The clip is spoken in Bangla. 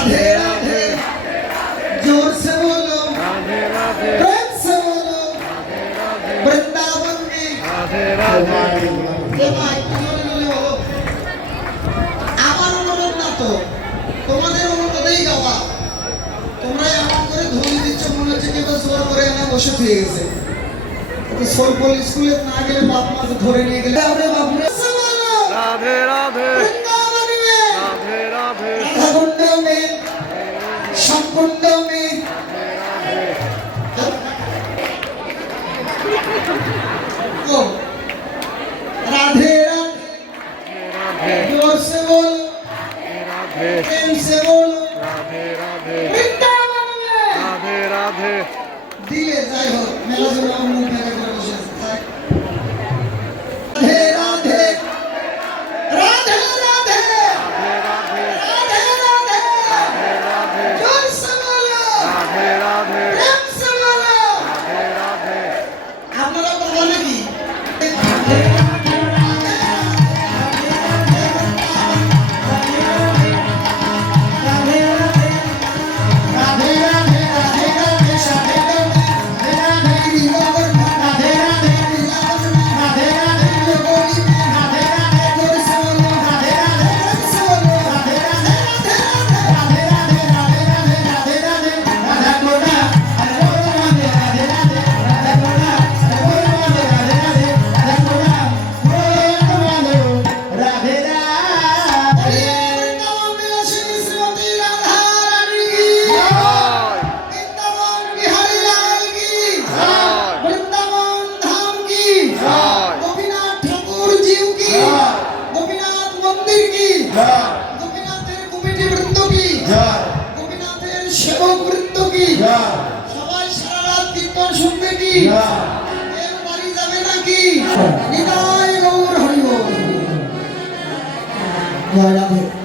राधे राधे जोर से बोलो राधे राधे प्रेम से बोलो राधे राधे वृंदावन की राधे राधे जय भाई জোরে জোরে বলো আমার অনুরোধ না তো তোমাদের অনুরোধেই গাওয়া তোমরা এমন করে ধরে দিচ্ছ মনে হচ্ছে কেউ জোর করে এনে বসে দিয়ে গেছে সোলপল স্কুলে না গেলে বাপ মা ধরে নিয়ে গেলে আমরা বাবুরে राधे राधे वृंदावन में राधे राधे राधाकुंड में श्यामकुंड में ओ राधे राधे जोर से बोलो राधे प्रेम से बोलो राधे राधे वृंदावन में राधे राधे दिले जाय हो मेला जुड़ा मुंह मेरे করে বসে আছে राधे राधे राधे राधे राधे राधे राधे राधे जोर से बोलो राधे राधे प्रेम से बोलो राधे राधे আপনারা তো বলে কি গোপীনাথের কমিটি বৃন্দ কি গোপীনাথের সেবক বৃন্দ কি সবাই সারা রাত কীর্তন শুনবে কি এর বাড়ি যাবে নাকি নিতাই গৌর হরি বল জয় রাধে